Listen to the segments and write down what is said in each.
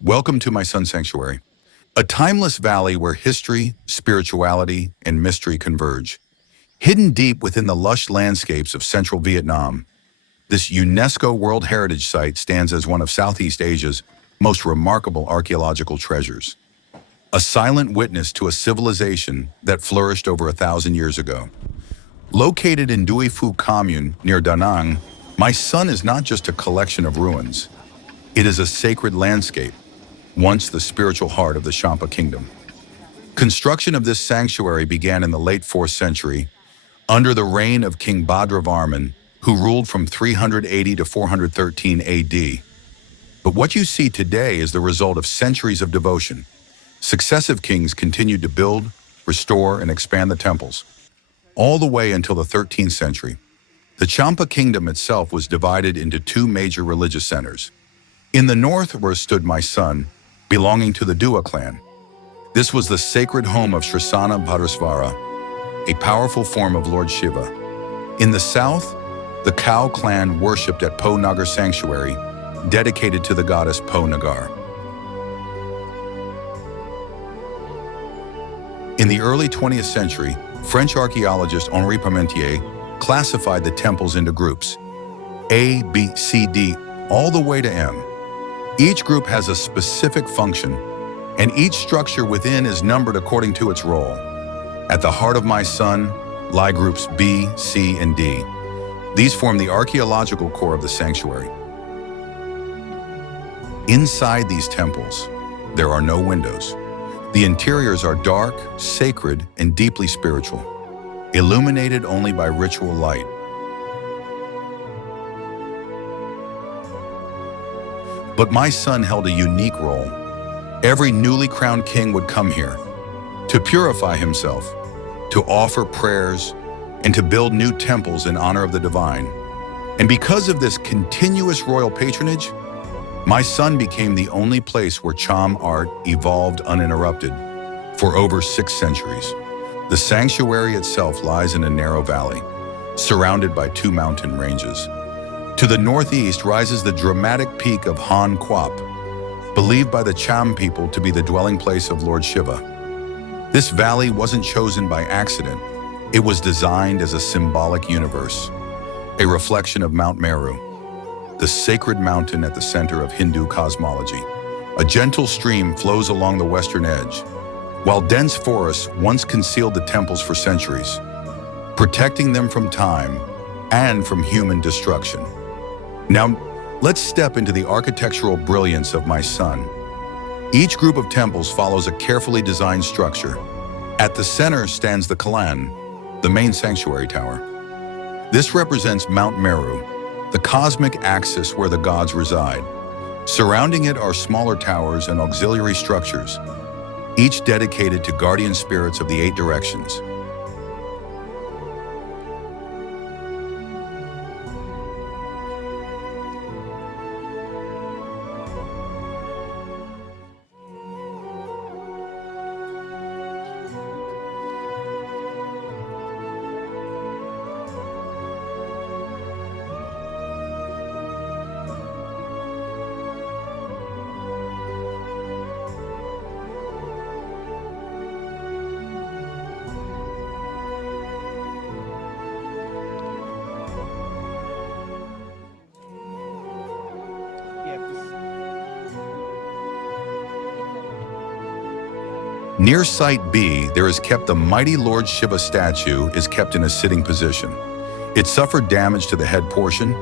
Welcome to my Sun Sanctuary, a timeless valley where history, spirituality, and mystery converge. Hidden deep within the lush landscapes of central Vietnam, this UNESCO World Heritage Site stands as one of Southeast Asia's most remarkable archaeological treasures. A silent witness to a civilization that flourished over 1,000 years ago. Located in Duy Phu commune near Danang, my Sun is not just a collection of ruins. It is a sacred landscape, once the spiritual heart of the Champa Kingdom. Construction of this sanctuary began in the late 4th century under the reign of King Bhadravarman, who ruled from 380 to 413 AD. But what you see today is the result of centuries of devotion. Successive kings continued to build, restore, and expand the temples, all the way until the 13th century. The Champa Kingdom itself was divided into two major religious centers. In the north where stood my Sun, belonging to the Dua clan. This was the sacred home of Srisana Bhadresvara, a powerful form of Lord Shiva. In the south, the Kao clan worshipped at Po Nagar Sanctuary, dedicated to the goddess Po Nagar. In the early 20th century, French archaeologist Henri Parmentier classified the temples into groups, A, B, C, D, all the way to M. Each group has a specific function, and each structure within is numbered according to its role. At the heart of my Sun lie groups B, C, and D. These form the archaeological core of the sanctuary. Inside these temples, there are no windows. The interiors are dark, sacred, and deeply spiritual, illuminated only by ritual light. But my Sun held a unique role. Every newly crowned king would come here to purify himself, to offer prayers, and to build new temples in honor of the divine. And because of this continuous royal patronage, my Sun became the only place where Cham art evolved uninterrupted for over 6 centuries. The sanctuary itself lies in a narrow valley, surrounded by 2 mountain ranges. To the northeast rises the dramatic peak of Han Quap, believed by the Cham people to be the dwelling place of Lord Shiva. This valley wasn't chosen by accident. It was designed as a symbolic universe, a reflection of Mount Meru, the sacred mountain at the center of Hindu cosmology. A gentle stream flows along the western edge, while dense forests once concealed the temples for centuries, protecting them from time and from human destruction. Now, let's step into the architectural brilliance of my Sun. Each group of temples follows a carefully designed structure. At the center stands the Kalan, the main sanctuary tower. This represents Mount Meru, the cosmic axis where the gods reside. Surrounding it are smaller towers and auxiliary structures, each dedicated to guardian spirits of the 8 directions. Near Site B, there is kept the mighty Lord Shiva statue is kept in a sitting position. It suffered damage to the head portion.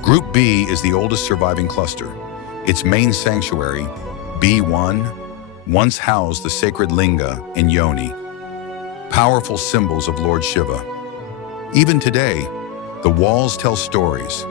Group B is the oldest surviving cluster. Its main sanctuary, B1, once housed the sacred linga and yoni, powerful symbols of Lord Shiva. Even today, the walls tell stories,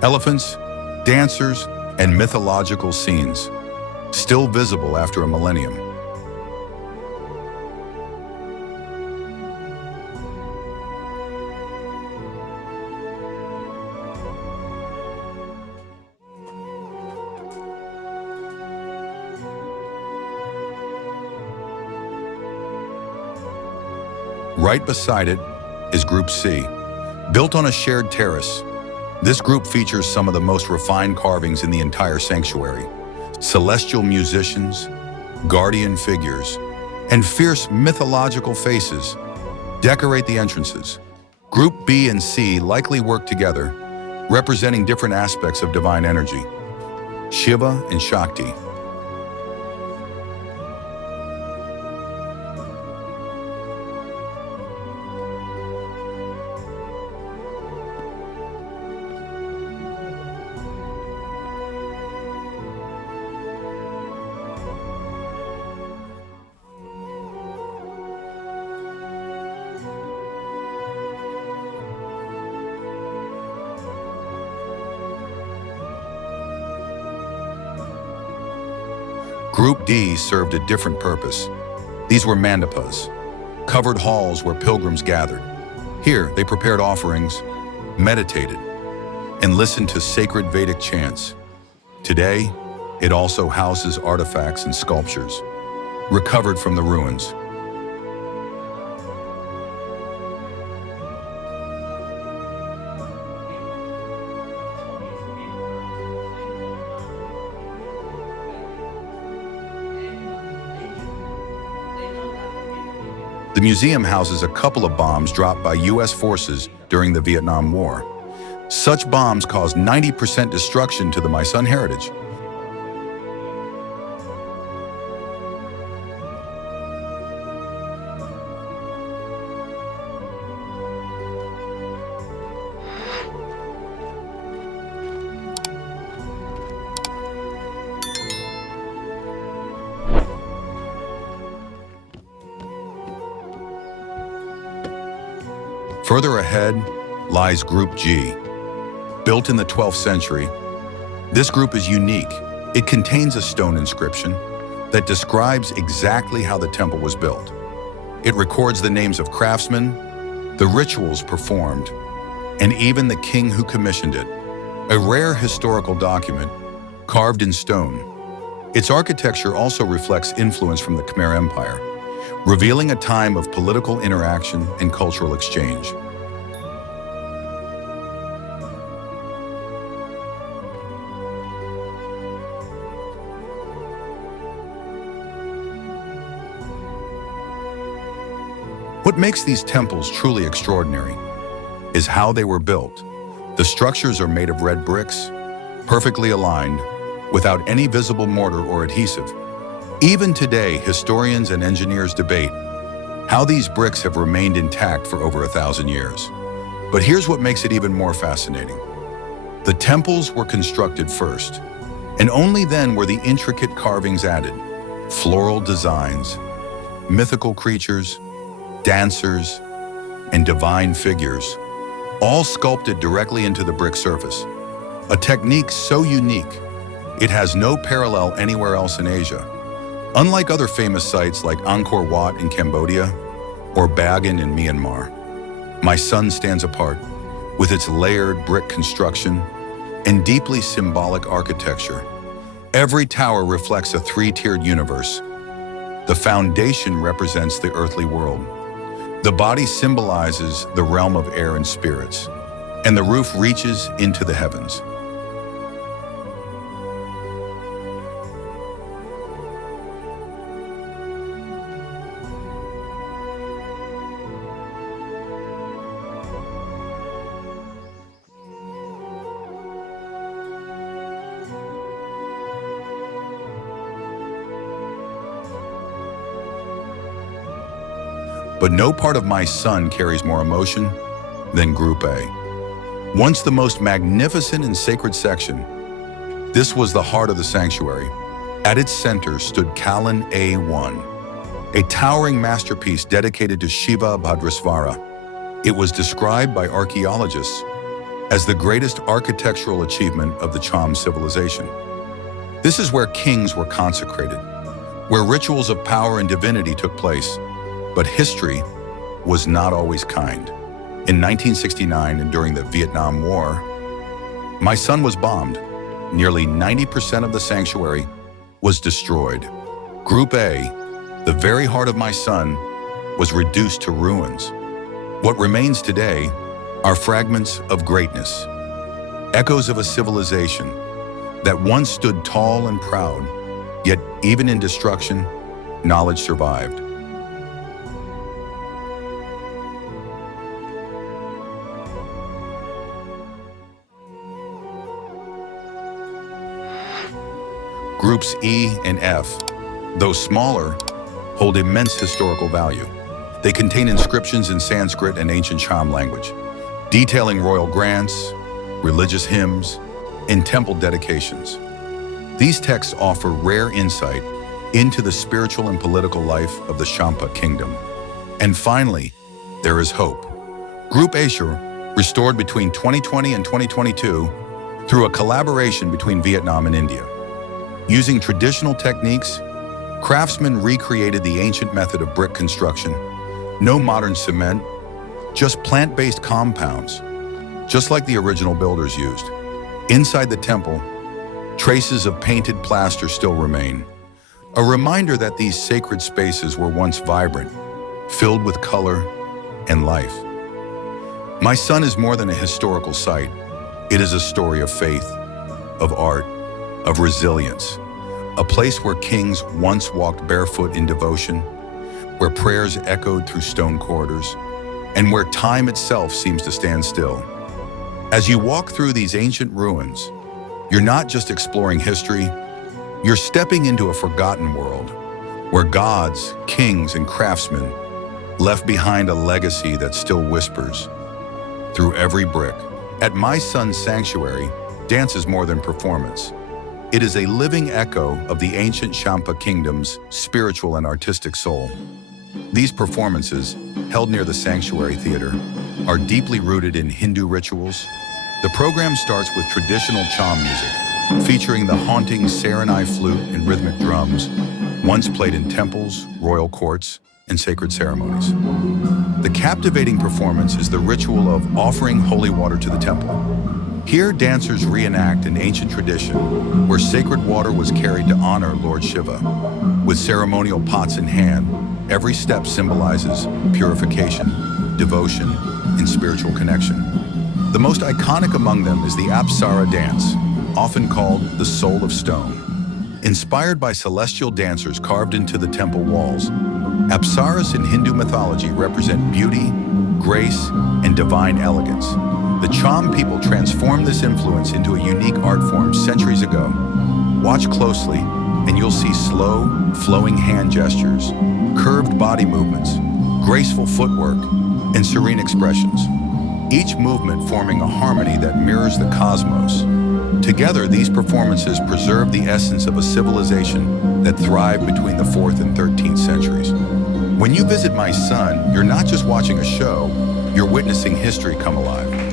elephants, dancers, and mythological scenes, still visible after a millennium. Right beside it is Group C, built on a shared terrace. This group features some of the most refined carvings in the entire sanctuary. Celestial musicians, guardian figures, and fierce mythological faces decorate the entrances. Group B and C likely work together, representing different aspects of divine energy. Shiva and Shakti. Group D served a different purpose. These were mandapas, covered halls where pilgrims gathered. Here, they prepared offerings, meditated, and listened to sacred Vedic chants. Today, it also houses artifacts and sculptures, recovered from the ruins. The museum houses a couple of bombs dropped by U.S. forces during the Vietnam War. Such bombs caused 90% destruction to the Mỹ Sơn heritage. Further ahead lies Group G. Built in the 12th century, this group is unique. It contains a stone inscription that describes exactly how the temple was built. It records the names of craftsmen, the rituals performed, and even the king who commissioned it. A rare historical document carved in stone. Its architecture also reflects influence from the Khmer Empire, revealing a time of political interaction and cultural exchange. What makes these temples truly extraordinary is how they were built. The structures are made of red bricks, perfectly aligned, without any visible mortar or adhesive. Even today, historians and engineers debate how these bricks have remained intact for over 1,000 years. But here's what makes it even more fascinating. The temples were constructed first, and only then were the intricate carvings added. Floral designs, mythical creatures, dancers, and divine figures, all sculpted directly into the brick surface. A technique so unique, it has no parallel anywhere else in Asia. Unlike other famous sites like Angkor Wat in Cambodia or Bagan in Myanmar, Mỹ Sơn stands apart with its layered brick construction and deeply symbolic architecture. Every tower reflects a three-tiered universe. The foundation represents the earthly world. The body symbolizes the realm of air and spirits, and the roof reaches into the heavens. But no part of Mỹ Sơn carries more emotion than Group A. Once the most magnificent and sacred section, this was the heart of the sanctuary. At its center stood Kalan A1, a towering masterpiece dedicated to Shiva Bhadrasvara. It was described by archaeologists as the greatest architectural achievement of the Cham civilization. This is where kings were consecrated, where rituals of power and divinity took place. But history was not always kind. In 1969 and during the Vietnam War, Mỹ Sơn was bombed. Nearly 90% of the sanctuary was destroyed. Group A, the very heart of Mỹ Sơn, was reduced to ruins. What remains today are fragments of greatness. echoes of a civilization that once stood tall and proud, yet even in destruction, knowledge survived. Groups E and F, though smaller, hold immense historical value. They contain inscriptions in Sanskrit and ancient Cham language, detailing royal grants, religious hymns, and temple dedications. These texts offer rare insight into the spiritual and political life of the Champa Kingdom. And finally, there is hope. Group Asia, restored between 2020 and 2022 through a collaboration between Vietnam and India. Using traditional techniques, craftsmen recreated the ancient method of brick construction. No modern cement, just plant-based compounds, just like the original builders used. Inside the temple, traces of painted plaster still remain. A reminder that these sacred spaces were once vibrant, filled with color and life. My Son is more than a historical site. It is a story of faith, of art, of resilience. A place where kings once walked barefoot in devotion, where prayers echoed through stone corridors, and where time itself seems to stand still. As you walk through these ancient ruins, you're not just exploring history, you're stepping into a forgotten world where gods, kings, and craftsmen left behind a legacy that still whispers through every brick. At My Son Sanctuary, dance is more than performance. It is a living echo of the ancient Champa Kingdom's spiritual and artistic soul. These performances, held near the Sanctuary Theater, are deeply rooted in Hindu rituals. The program starts with traditional Cham music, featuring the haunting Saranai flute and rhythmic drums, once played in temples, royal courts, and sacred ceremonies. The captivating performance is the ritual of offering holy water to the temple. Here, dancers reenact an ancient tradition where sacred water was carried to honor Lord Shiva. With ceremonial pots in hand, every step symbolizes purification, devotion, and spiritual connection. The most iconic among them is the Apsara dance, often called the Soul of Stone. Inspired by celestial dancers carved into the temple walls, Apsaras in Hindu mythology represent beauty, grace, and divine elegance. The Cham people transformed this influence into a unique art form centuries ago. Watch closely, and you'll see slow, flowing hand gestures, curved body movements, graceful footwork, and serene expressions. Each movement forming a harmony that mirrors the cosmos. Together, these performances preserve the essence of a civilization that thrived between the 4th and 13th centuries. When you visit My Son, you're not just watching a show, you're witnessing history come alive.